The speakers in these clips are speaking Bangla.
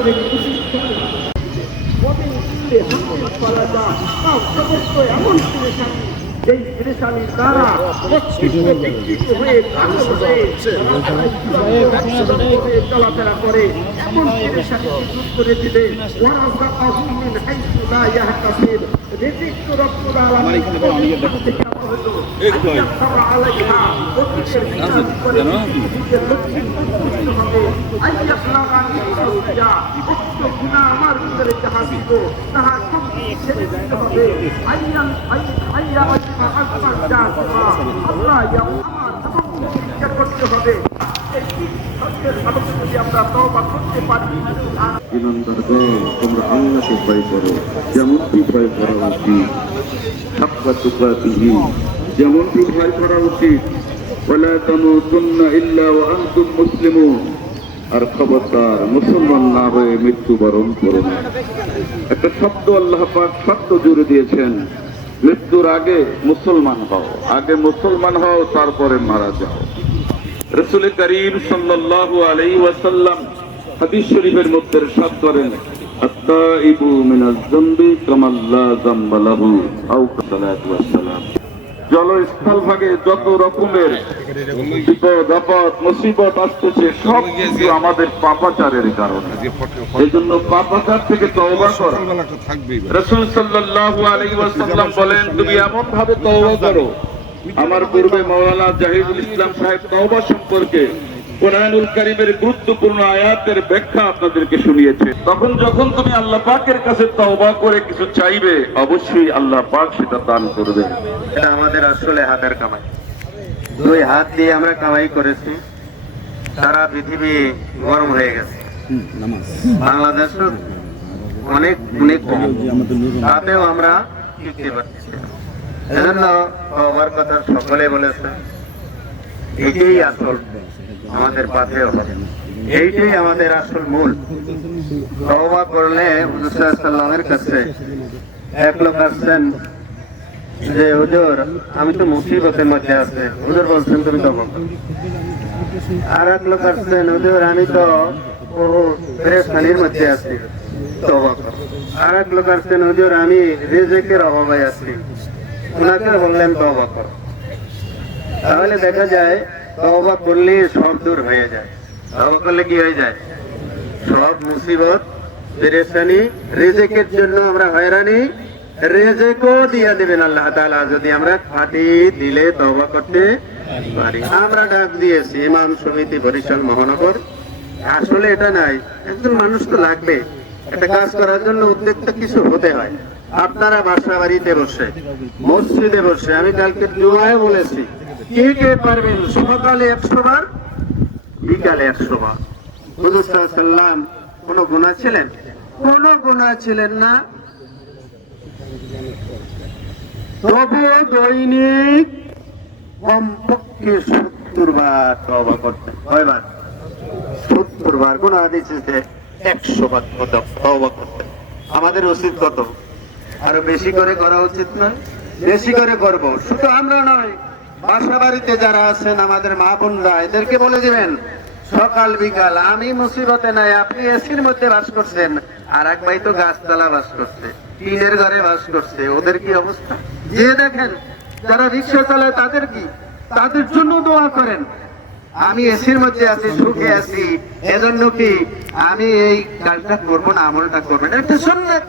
করে এমন যেই পেরেশানির দ্বারা চলাফেরা করে এমন পেরেশানি দূর করে দিবে আমার ভিতরে যাহা দিব তাহা সব ছেড়ে দিতে হবে করতে হবে আমরা তওবা করতে পারি। তোমরা আল্লাহকে ভয় করো যেমনটি ভয় করা উচিত, হাক্কা তুকাতিহি যেমনটি ভয় করা উচিত, ওয়ালা তামুতুন্না ইল্লা ওয়া আনতুম মুসলিমুন, আর খবরদার মুসলমান না হয়ে মৃত্যুবরণ করো না। একটা শব্দ আল্লাহ পাক শর্ত জুড়ে দিয়েছেন, মৃত্যুর আগে মুসলমান হও, আগে মুসলমান হও তারপরে মারা যাও। রাসূল করিম সাল্লাল্লাহু আলাইহি ওয়াসাল্লাম হাদিস শরীফের মধ্যে ইরশাদ করেন, আত-তাইবু মিনাজ যামবি কামা লা যামবা লাহু, আও সালাতু ওয়াসসালাম। জলস্থল ভাগে যত রকমের বিপদ আপদ মুসিবত আসতেছে সব কিছু আমাদের পাপাচারের কারণে। এই জন্য পাপাচার থেকে তওবা করো। রাসূল সাল্লাল্লাহু আলাইহি ওয়াসাল্লাম বলেন, তুমি এমন ভাবে তওবা করো। আমার পূর্বে মাওলানা জাহিদুল ইসলাম সাহেব তওবা সম্পর্কে কোরআনুল কারীমের গুরুত্বপূর্ণ আয়াতের ব্যাখ্যা আপনাদেরকে শুনিয়েছে। তখন যখন তুমি আল্লাহ পাকের কাছে তওবা করে কিছু চাইবে, অবশ্যই আল্লাহ পাক সেটা দান করবে। এটা আমাদের আসলে হাতের কামাই, দুই হাত দিয়ে আমরা কামাই করেছি। সারা পৃথিবী গরম হয়ে গেছে, বাংলাদেশ অনেক অনেক কম, তাতেও আমরা টিকতে পারছি। এজন্য তওবার কথা সকলে বলেছে, এটাই আসল আমাদের পাথেয় হবে, এইটাই আমাদের আসল মূল। তওবা করলে হুজুর সাল্লাল্লাহু আলাইহি ওয়াসাল্লামের কাছে এক লোক আসছেন যে হুজুর আমি তো মুসিবতের মধ্যে আছি, হুজুর বলছেন তুমি তওবা করো। আর এক লোক আসছেন, হুজুর আমি তো পেরেশানির মধ্যে আছি, তওবা করো। আর এক লোক আসছেন, হুজুর আমি রিজিকের অভাবে আছি, ওনাকে বললেন তওবা করো। তাহলে দেখা যায় তওবা করলে সব দূর হয়ে যায়। তওবা করলে কি হয়ে যায়? সব মুসিবত পেরেশানি, রিজিকের জন্য আমরা হয়রানি, রিজিকও দিয়ে দেবেন আল্লাহ তাআলা যদি আমরা খাঁটি দিলে তওবা করতে পারি। আমরা ডাক দিয়েছি ইমাম সমিতি বরিশাল মহানগর, আসলে এটা নাই, একজন মানুষ তো লাগবে একটা কাজ করার জন্য, উদ্যোক্তা কিছু হতে হয়। আপনারা বাসা বাড়িতে বসে মসজিদে বসে, আমি কালকে জুমায় বলেছি, কে কে পারবেন সকালে 100 বার বিকালে 100 বার। হুজুর সাল্লাল্লাহু আলাইহি ওয়াসাল্লাম কোনো গুনাহ ছিলেন? কোনো গুনাহ ছিলেন না, তবুও দৈনিক কমপক্ষে 70 বার তওবা করতেন। কয়বার? 70 বার। কোন হাদিসে 100 বার তওবা করতেন। আমাদের উচিত কত? আরো বেশি করে করা উচিত নয়? বেশি করে করব। শুধু আমরা নয়, বাসা বাড়িতে যারা আছেন আমাদের মা বোনরা, এদেরকে বলে দিবেন সকাল বিকাল, আমি মুসিবতে নাই, আপনি এসির মধ্যে বাস করছেন, আর এক ভাই তো গাছতলা বাস করছে, টিনের ঘরে বাস করছে, ওদের কি অবস্থা? যে দেখেন যারা রিক্সা চালায় তাদের কি, তাদের জন্য দোয়া করেন। আমি এসির মধ্যে আছি, সুখে আছি, এজন্য কি আমি এই কাজটা করবো না, আমলটা করবো না, এটা সুন্নাত।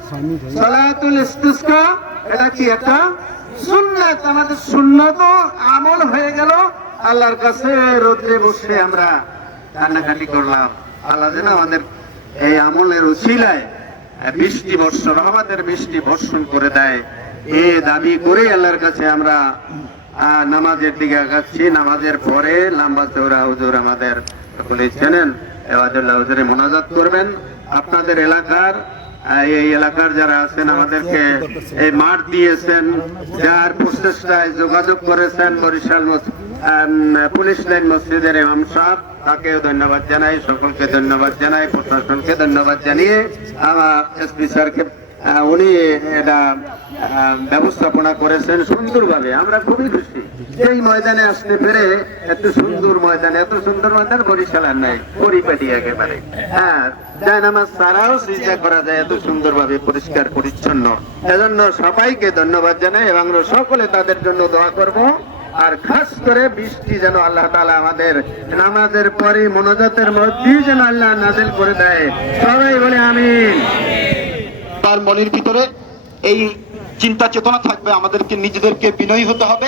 সালাতুল ইস্তিসকা এটা কি একটা সুন্নাত, আমাদের সুন্নাত আমল হয়ে গেল। আল্লাহর কাছে রোদ্রে বসে আমরা কান্নাকাটি করলাম, আল্লাহ যেন আমাদের এই আমলের উসিলায় বৃষ্টি বর্ষণ, আমাদের বৃষ্টি বর্ষণ করে দেয়, এ দাবি করে আল্লাহর কাছে আমরা নামাজের দিকে আগাচ্ছি। নামাজের পরে লম্বা চৌড়া হুজুর আমাদের সকলেই চেনেন, এওয়াজুল্লাহ হুজুরে মোনাজাত করবেন। আপনাদের এলাকার এই এলাকার যারা আছেন আমাদেরকে এই মাঠ দিয়েছেন, যার প্রচেষ্টায় যোগাযোগ করেছেন বরিশাল পুলিশ লাইন মসজিদের ইমাম সাহেব, তাকেও ধন্যবাদ জানাই, সকলকে ধন্যবাদ জানাই, প্রশাসনকে ধন্যবাদ জানিয়ে আমার এসপি স্যারকে উনি এটা ব্যবস্থাপনা করেছেন সুন্দরভাবে। আমরা খুবই খুশি এই ময়দানে আসতে পেরে। এত সুন্দর ময়দান, এত সুন্দর ময়দান বরিশাল আর নাই, পরিপাটি একেবারে। হ্যাঁ, জায়নামাজ ছাড়াও সিজদা করা যায়, এত সুন্দরভাবে পরিষ্কার পরিচ্ছন্ন। এজন্য সবাইকে ধন্যবাদ জানাই এবং সকলে তাদের জন্য দোয়া করব। আর খাস করে বৃষ্টি যেন আল্লাহ তাআলা আমাদের নামাজের পরে মোনাজাতের মধ্যেই যেন আল্লাহ নাযিল করে দেয়। সবাই বলে আমিন। তার মনের ভিতরে এই চিন্তা চেতনা থাকবে, আমাদেরকে নিজেদেরকে বিনয়ী হতে হবে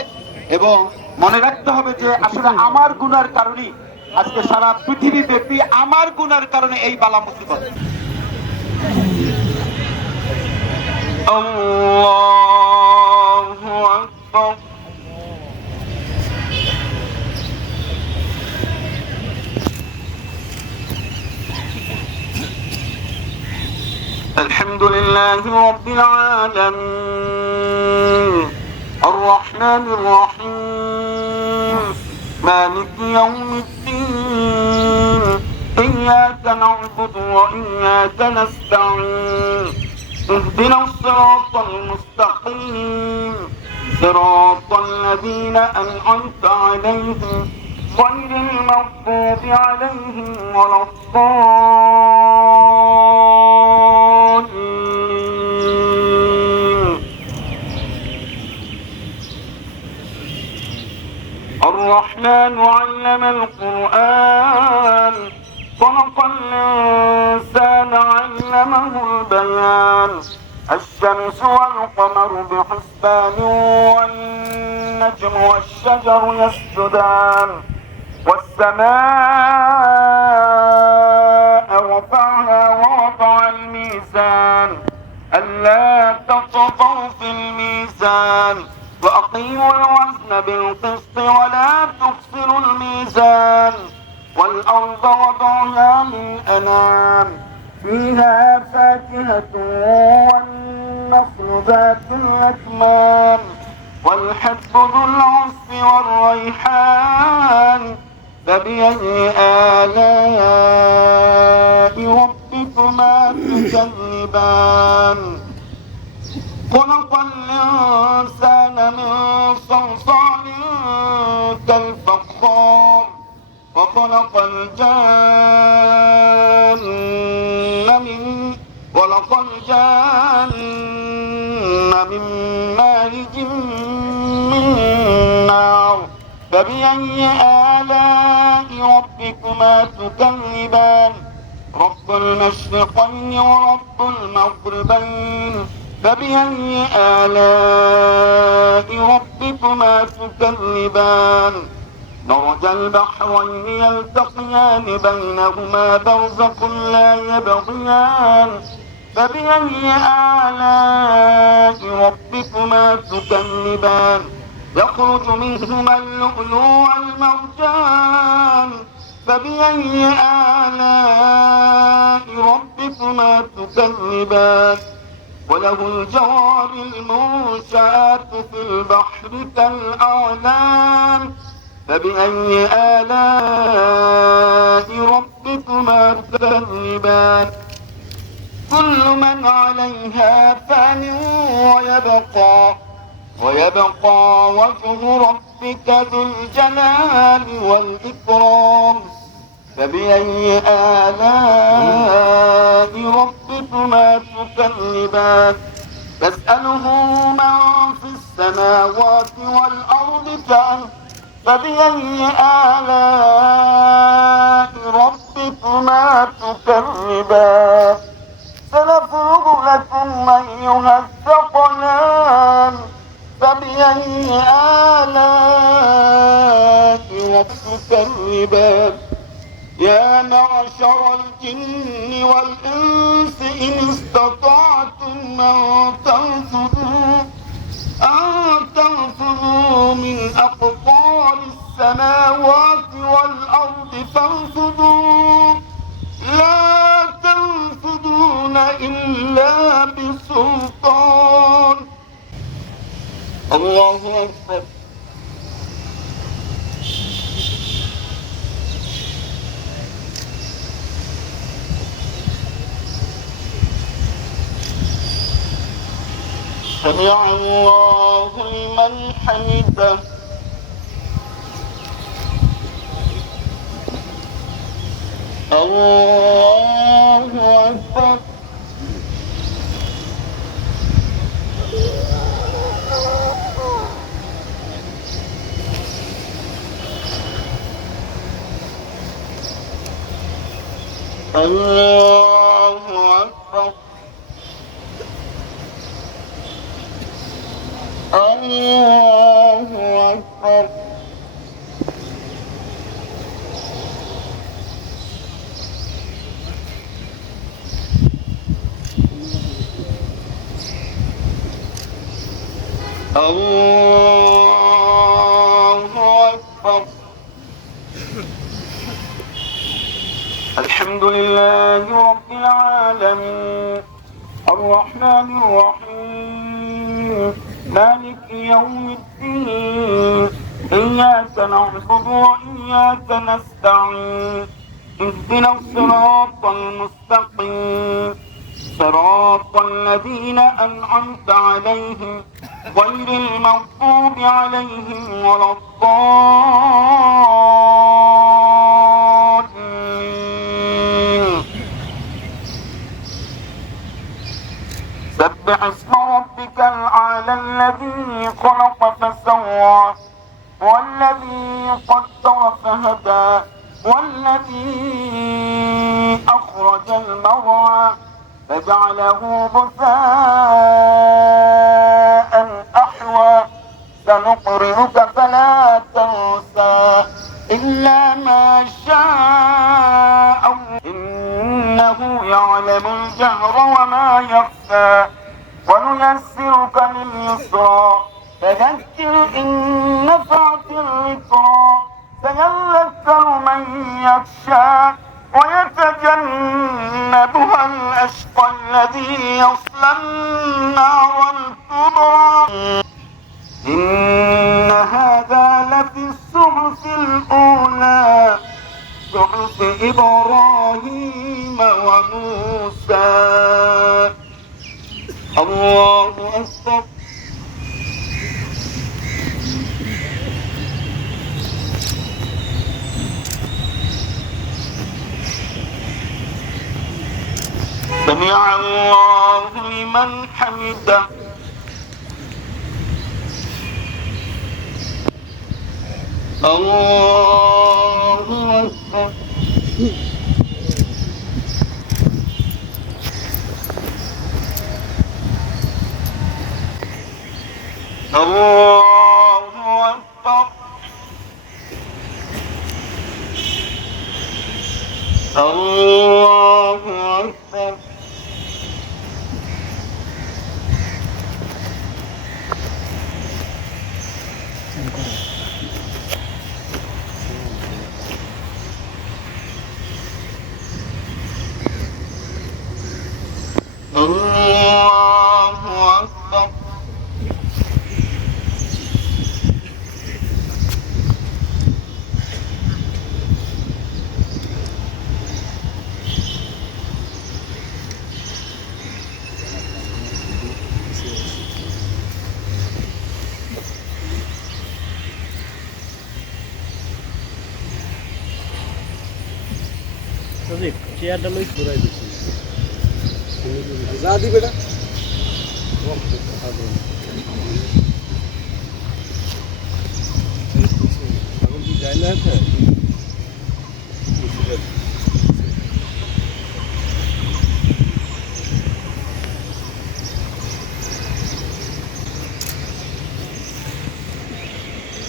এবং মনে রাখতে হবে যে আসলে আমার গুনার কারণেই আজকে সারা পৃথিবী ব্যাপী আমার গুনার কারণে এই বালা মুসিবত। আল্লাহু আকবার। الحمد لله رب العالمين الرحمن الرحيم مالك يوم الدين إياك نعبد وإياك نستعين اهدنا الصراط المستقيم صراط الذين أنعمت عليهم غير المغضوب عليهم ولا الضالين. الرحمن علم القرآن خلق الإنسان علمه البيان الشمس والقمر بحسبان والنجم والشجر يسجدان والسماء رفعها ووضع الميزان ألا تطغوا في الميزان وأقيموا الوزن بالقسط ولا تخسروا الميزان والأرض وضعها للأنام فيها فاكهة والنخل ذات الأكمام والحب ذو العصف والريحان فبأي آلاء ربكما تكذبان خلق الإنسان من صلصال كالفخار وخلق الجان من مارج من نار فبأي آلاء ربكما تكذبان رب المشرقين ورب المغربين فبأي آلاء ربكما تكذبان مرج البحرين يلتقيان بينهما برزخ لا يبغيان فبأي آلاء ربكما تكذبان يخرج منهما اللؤلؤ والمرجان فبأي آلاء ربكما تكذبان وله الجوار المنشآت في البحر كالأعلام فبأي آلاء ربكما تكذبان كل من عليها فان ويبقى وجه ربك ذو الجلال والإكرام فبأي آلاء ربكما تكذبان يسأله من في السماوات والأرض فبأي آلاء ربكما تكذبان سنفرغ لكم أيها الثقلان فبأي آلاء ربكما تكذبان يا معشر الجن والإنس إن استطعتم أن تنفذوا من أقطار السماوات والأرض فانفذوا لا تنفذون إلا بسلطان الله أكبر سمع الله لمن حمده الله أكبر الله أكبر الله أكبر الله أكبر الحمد لله رب العالمين الرحمن الرحيم مالك يوم الدين إياك نعبد وإياك نستعين اهدنا الصراط المستقيم صراط الذين أنعمت عليهم غير المغضوب عليهم ولا الضالين سبح اسم ربك الأعلى الذي خلق فسوى والذي قدر فهدى والذي أخرج المرعى فجعله غثاء أحوى سنقرئك فلا تنسى إلا ما شاء الله إنه يعلم الجهر وما يخفى ونيسرك لليسرى فذكر إن نفعت الذكرى سيذكر من يخشى ويتجنبها الأشقى الذي يصلى النار الكبرى إن هذا لفي الصحف الأولى صحف إبراهيم وموسى الله أكبر سمع الله لمن حمده الله أكبر الله أكبر الله أكبر الله أكبر চেয়ারটা লই ঘুরাই দিচ্ছি যা দিবে না এখন কি যাই না আছে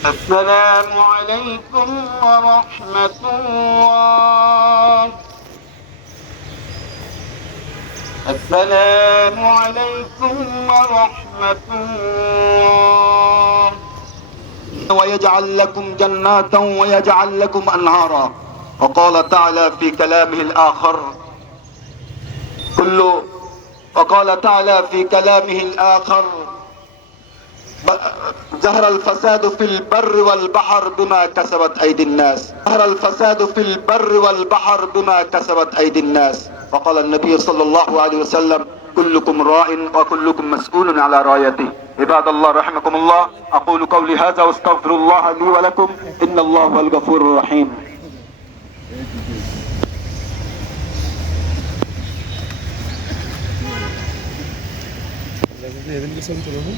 السلام عليكم ورحمة الله السلام عليكم ورحمة الله ويجعل لكم جنات ويجعل لكم أنهارا وقال تعالى في كلامه الآخر وقال تعالى في كلامه الآخر ظهر الفساد في البر والبحر بما كسبت أيدي الناس ظهر الفساد في البر والبحر بما كسبت أيدي الناس وقال النبي صلى الله عليه وسلم كلكم راع وكلكم مسؤول على رعيته عباد الله رحمكم الله أقول قولي هذا واستغفر الله لي ولكم إن الله هو الغفور الرحيم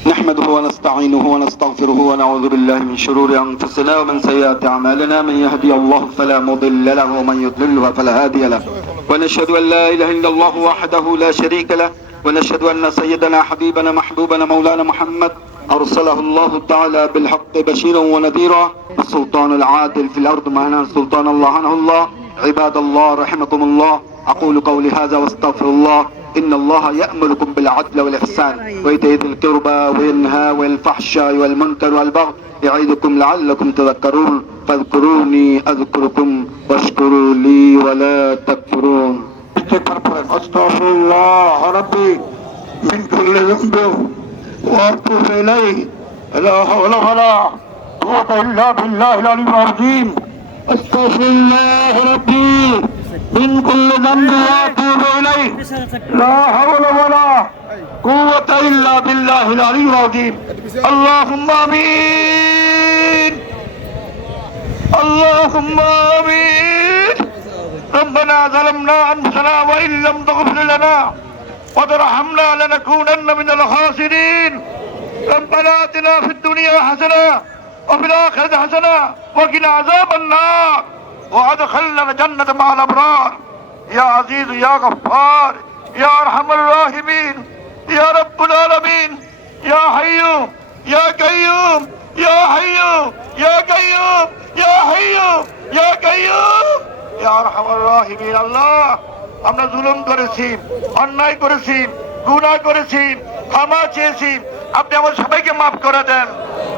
نحمده ونستعينه ونستغفره ونعوذ بالله من شرور أنفسنا ومن سيئات أعمالنا من يهدي الله فلا مضل له ومن يضلل فلا هادي له ونشهد أن لا إله إلا الله وحده لا شريك له ونشهد أن سيدنا حبيبنا محبوبنا مولانا محمد أرسله الله تعالى بالحق بشيرا ونذيرا السلطان العادل في الأرض معنا سلطان الله عنه الله عباد الله رحمكم الله أقول قولي هذا واستغفر الله إن الله يأمركم بالعدل والإحسان وإيتاء ذي القربى وينهى والفحشاء والمنكر والبغي يعظكم لعلكم تذكرون فاذكروني أذكركم واشكروا لي ولا تكفرون أستغفر الله ربي من كل ذنب وأتوب إليه لا حول ولا قوة إلا بالله العلي العظيم أستغفر الله ربي من كل ذنب وأتوب إليه لا حول ولا قوة إلا بالله العلي العظيم اللهم آمين اللهم آمين ربنا ظلمنا أنفسنا وإن لم تغفر لنا وترحمنا لنكونن من الخاسرين ربنا آتنا في الدنيا حسنة وفي الآخرة حسنة وقنا عذاب النار وأدخلنا الجنة مع الأبرار يا عزيز يا غفار يا أرحم الراحمين يا رب العالمين يا حي يا قيوم يا حي يا قيوم يا حي يا قيوم يا أرحم الراحمين আল্লাহ আমরা জুলুম করেছি অন্যায় করেছি গুনাহ করেছি ক্ষমা চেয়েছি আপনি আমাদের সবাইকে মাফ করে দেন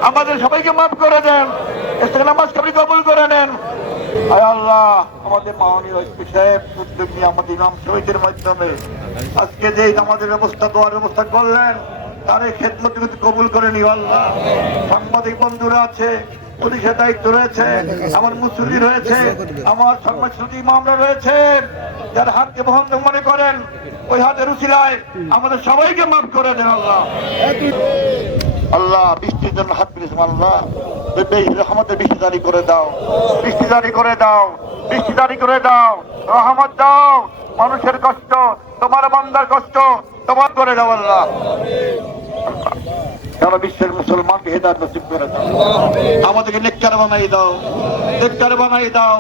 আমাদের সবাইকে মাফ করে দেন ইস্তেগফার নামাজ আপনি কবুল করে নেন আয় আল্লাহ আমাদের মাননীয় এসপি সাহেব উদ্যোগ নিয়ে আমাদের ইমাম শহীদের মাধ্যমে আজকে যে আমাদের ব্যবস্থা দোয়ার ব্যবস্থা করলেন তার এই খেদমত কবুল করে নিও আল্লাহ সাংবাদিক বন্ধুরা আছে পুলিশের দায়িত্ব রয়েছে আমার মুসল্লি রয়েছে আমার সমাজসেবী ইমামরা রয়েছে যারা হাতকে বহন মনে করেন ওই হাতের উসিলায় আমাদের সবাইকে মাফ করে দেন আল্লাহ আল্লাহ বৃষ্টির জন্য হাত পেরেছিলাম আল্লাহ রহমতের বৃষ্টি জারি করে দাও বৃষ্টি জারি করে দাও বৃষ্টি জারি করে দাও রহমত দাও মানুষের কষ্ট তোমার বান্দার কষ্ট তোমার করে দাও আল্লাহ সারা বিশ্বের মুসলমানকে হেদায়েত নসিব করে দাও আমাদেরকে নেককার বানাই দাও নেককার বানাই দাও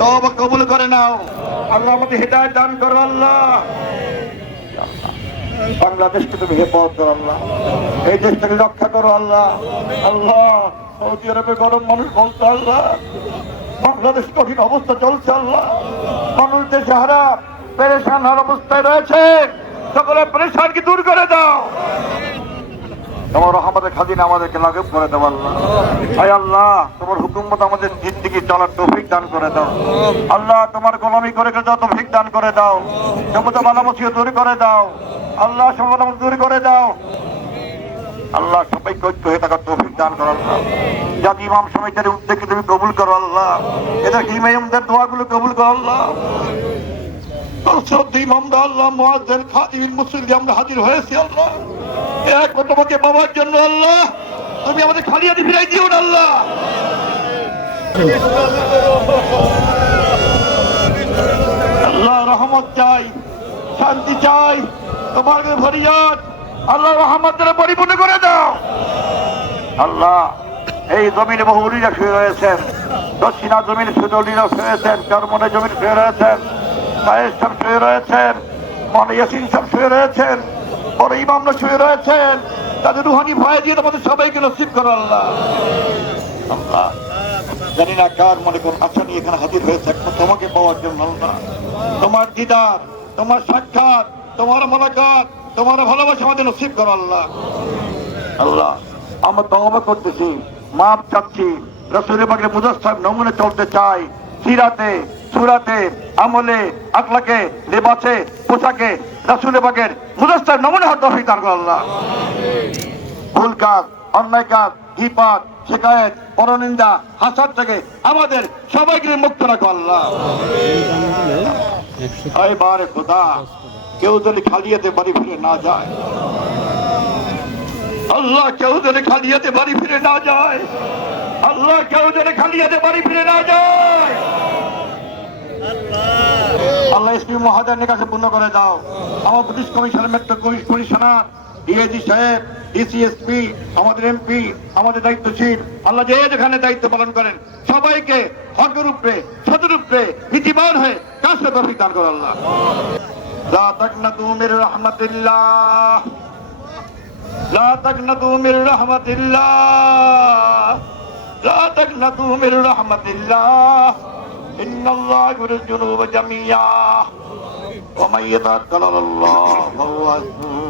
তওবা কবুল করে নাও আল্লাহ আমাদের হেদায়েত দান করো আল্লাহ বাংলাদেশকে তুমি হেফাজত করো আল্লাহ এই দেশটাকে রক্ষা করো আল্লাহ আল্লাহ সৌদি আরবে গরম মানুষ বলতো আল্লাহ বাংলাদেশ কঠিন অবস্থা চলছে আল্লাহ মানুষ দেশে হারা পেরেশান হওয়ার অবস্থায় রয়েছে সকলের পেরেশানকে দূর করে দাও তোমার রহমতের খাজিনা আমাদেরকে লাঘব করে দাও আল্লাহ আয় আল্লাহ তোমার হুকুম মতো আমাদের জিন্দেগি চলার তৌফিক দান করে দাও আল্লাহ তোমার গোলামি করে দাও তৌফিক দান করে দাও সমস্ত বালামসিও দূর করে দাও আল্লাহ সমস্ত দূর করে দাও আল্লাহ সবাইকে ঐক্য হয়ে থাকার তৌফিক দান করো আল্লাহ জাতি ইমাম সমিতির উদ্যোগকে তুমি কবুল করো আল্লাহ এদের ইমামদের দোয়াগুলো কবুল করো আল্লাহ ইমামরা আল্লাহ মুয়াজ্জিন খাদিমুল মুসল্লি আমরা হাজির হয়েছি আল্লাহ এক তোমাকে পাওয়ার জন্য আল্লাহ তুমি আমাদের খালি হাতে ফিরাই দিও না আল্লাহ আল্লাহ রহমত চাই শান্তি চাই তোমার কাছে ফরিয়াদ আল্লাহ রহমত দ্বারা পরিপূর্ণ করে দাও আল্লাহ এই জমিনে বহু উলিরা শুয়ে রয়েছেন দক্ষিণা জমিনে শুধু উলিরা শুয়েছেন চরমনে জমিন শুয়ে রয়েছেন সাহেব সব শুয়ে রয়েছেন মনে ইয়াসিন সব শুয়ে রয়েছেন বড় ইমামরা শুয়ে রয়েছেন তাদের রুহানি ভয় দিয়ে তোমাদের সবাইকে নসিব করো আল্লাহ আল্লাহ জানি না কার মনে কোন আশা নিয়ে এখানে হাজির হয়েছে একমাত্র তোমাকে পাওয়ার জন্য আল্লাহ তোমার দিদার তোমার সাক্ষাৎ তোমার মোলাকাত তোমার ভালোবাসা আমাদের নসিব করো আল্লাহ আল্লাহ আমরা তওবা করতেছি মাপ চাচ্ছি রাসূলের পাকের মুজাসসাম নমুনা চলতে চাই সিরাতে সুরাতে আমলে আকলাকে লিবাসে পোশাকে রাসূলের পাকের মুজাসসাম নমুনা হওয়ার তৌফিক দান করো আল্লাহ ভুল কাজ অন্যায় কাজ গীবত শিকায়েত পরনিন্দা হাসাদ থেকে আমাদের সবাইকে মুক্ত রাখো আল্লাহ আয় বারে খোদা কেউ যেন খালি হাতে বাড়ি ফিরে না যায়। আল্লাহ কেউ যেন খালি হাতে বাড়ি ফিরে না যায়। আল্লাহ কেউ যেন খালি হাতে বাড়ি ফিরে না যায়। আল্লাহ এসপি মহাজনের কাছে পূর্ণ করে দাও। আমার police commissioner, metro commissioner, DIG সাহেব, ডিসিএসপি, আমাদের এমপি, আমাদের দায়িত্বশীল, আল্লাহ যে যেখানে দায়িত্ব পালন করেন সবাইকে হকের উপরে, সতের উপরে নীতিবান হয়ে কাজ করতে তৌফিক দান করো আল্লাহ। লা তাকনাতু মির রাহমাতিল্লাহ, লা তাকনাতু মির রাহমাতিল্লাহ, লা তাকনাতু মির রাহমাতিল্লাহ। ইন্নাল্লাহা ইয়াগফিরুয যুনুবা জামিআ ওয়া মান ইয়াতাওয়াক্কাল আলাল্লাহ ফাহুয়া হাসবুহ।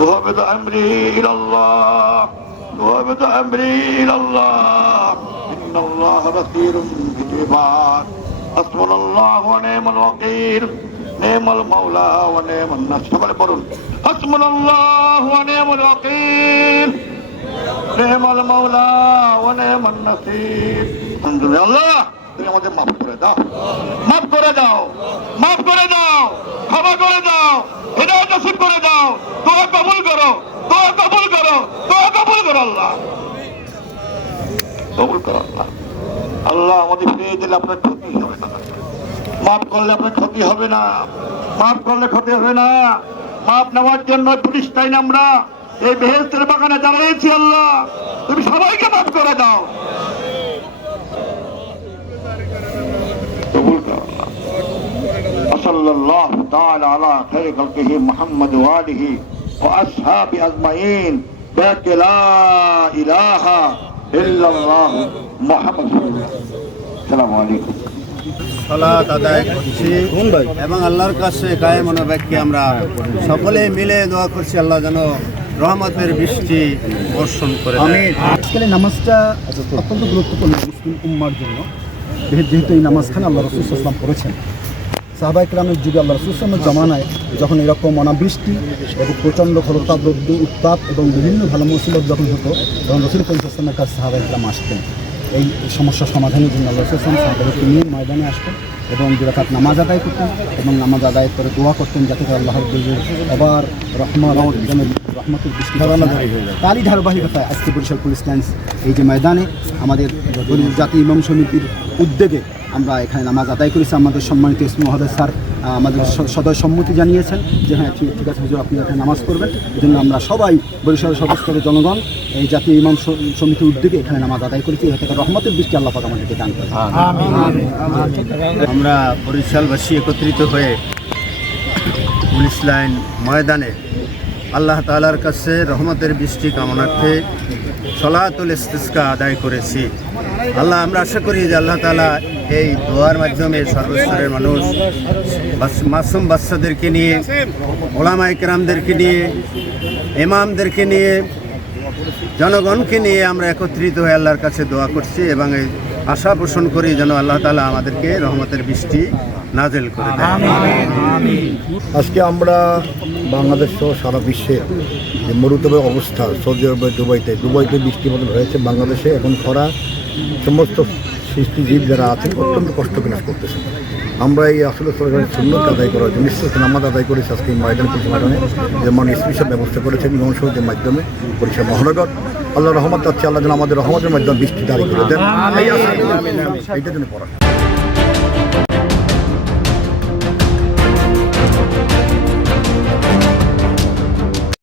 وهبط أمري إلى الله، وهبط أمري إلى الله، إن الله بصير بالعباد. حسبنا الله ونعم الوكيل، نعم المولى ونعم النصير. حسبنا الله ونعم الوكيل، نعم المولى ونعم النصير. الحمد لله। الله তুমি আমাদের মাফ করে দাও, মাফ করে দাও, মাফ করে দাও, ক্ষমা করে দাও, হিদায়াত নসিব করে দাও। দোয়া কবুল করো, দোয়া কবুল করো, দোয়া কবুল করো আল্লাহ, কবুল করো আল্লাহ। আল্লাহ আমাদের ফিরিয়ে দিলে আপনার ক্ষতি হবে না, মাফ করলে আপনার ক্ষতি হবে না, মাফ করলে ক্ষতি হবে না। মাফ নেওয়ার জন্য পুলিশ টাইম আমরা এই বেহেশতের বাগানে দাঁড়িয়েছি। আল্লাহ তুমি সবাইকে মাফ করে দাও, কবুল করো আল্লাহ। সাল্লাল্লাহু তাআলা আলা খায়রি খালকিহি মুহাম্মদ ওয়া আলিহি ওয়া আসহাবি আজমাইন বিহাক্কি লা ইলাহা ইল্লাল্লাহ মুহাম্মাদুর রাসূলুল্লাহ। আসসালামু আলাইকুম। সালাত আদায় করছি এবং আল্লাহর কাছে কায়ে মনোবাক্যে আমরা সকলে মিলে দোয়া করছি আল্লাহ যেন রহমতের বৃষ্টি বর্ষণ করে দেয়। আজকাল এই নামাজটা অত্যন্ত গুরুত্বপূর্ণ মুসলিম উম্মার জন্য, যেহেতু এই নামাজখানে আল্লাহ রাসূল সাল্লাল্লাহু আলাইহি ওয়াসাল্লাম পড়েছেন। সাহাবায়ে কেরামের যুগে আল্লাহ রাসূল সাল্লাল্লাহু আলাইহি ওয়াসাল্লামের জামানায় যখন এরকম অনাবৃষ্টি এবং প্রচণ্ড খরতাপ, রৌদ্র, উত্তাপ এবং বিভিন্ন ভালো মুসিবত যখন হতো, তখন রাসূল সাল্লাল্লাহু আলাইহি ওয়াসাল্লামের কাছে সাহাবায়ে কেরাম আসতেন এই সমস্যার সমাধানের জন্য। আল্লাহ রাসূল সাল্লাল্লাহু আলাইহি ওয়াসাল্লাম সাহাবাদেরকে নিয়ে ময়দানে আসতেন এবং 2 রাকাত নামাজ আদায় করতেন এবং নামাজ আদায়ের পরে দোয়া করতেন যাতে করে আল্লাহর আবার রহমতের বৃষ্টি তারই ধারাবাহিকতায় আজকে বরিশাল পুলিশ লাইন্স এই যে ময়দানে আমাদের জাতীয় ইমাম সমিতির উদ্যোগে আমরা এখানে নামাজ আদায় করেছি। আমাদের সম্মানিত এসপি মহোদয় স্যার আমাদের সদয় সম্মতি জানিয়েছেন যে হ্যাঁ ঠিক আছে হুজুর, আপনি এখানে নামাজ পড়বেন। এই জন্য আমরা সবাই বরিশালের সদস্যদের জনগণ এই জাতীয় ইমাম সমিতির উদ্যোগে এখানে নামাজ আদায় করেছি। এখানে রহমতের বৃষ্টি আল্লাহ পাক আমাদেরকে দান করেন। আমরা বরিশালবাসী একত্রিত হয়ে পুলিশ লাইন ময়দানে আল্লাহ তাআলার কাছে রহমতের বৃষ্টি কামনার্থে সলাতুল ইস্তিসকা আদায় করেছি। আল্লাহ আমরা আশা করি যে আল্লাহ তাআলা এই দোয়ার মাধ্যমে সর্বস্তরের মানুষ, মাসুম বাচ্চাদেরকে নিয়ে, ওলামায়ে কেরামদেরকে নিয়ে, ইমামদেরকে নিয়ে, জনগণকে নিয়ে আমরা একত্রিত হয়ে আল্লাহর কাছে দোয়া করছি এবং এই আশা পোষণ করি যেন আল্লাহ তাআলা আমাদেরকে রহমতের বৃষ্টি নাজেল করে দেন। আজকে আমরা বাংলাদেশ সহ সারা বিশ্বের যে মরুতবে অবস্থা, সৌদি আরবে, দুবাইতে বৃষ্টি বদল হয়েছে। বাংলাদেশে এখন খরা সমস্ত সৃষ্টিজীব যারা আছেন অত্যন্ত কষ্ট বিনাশ করতেছে। আমরা এই আসলে সরকারের সুন্নত আদায় করার জন্য নামাজ আদায় করেছি আজকে এই ময়দানে, পুলিশ ময়দানে, যেমন স্পেশাল ব্যবস্থা করেছেন ইমাম সমিতির মাধ্যমে বরিশাল মহানগর। আল্লাহ রহমত চাচ্ছি, আল্লাহ যেন আমাদের রহমতের মাধ্যমে বৃষ্টি জারি করে দেন, এই আশা এইটার জন্য পড়া।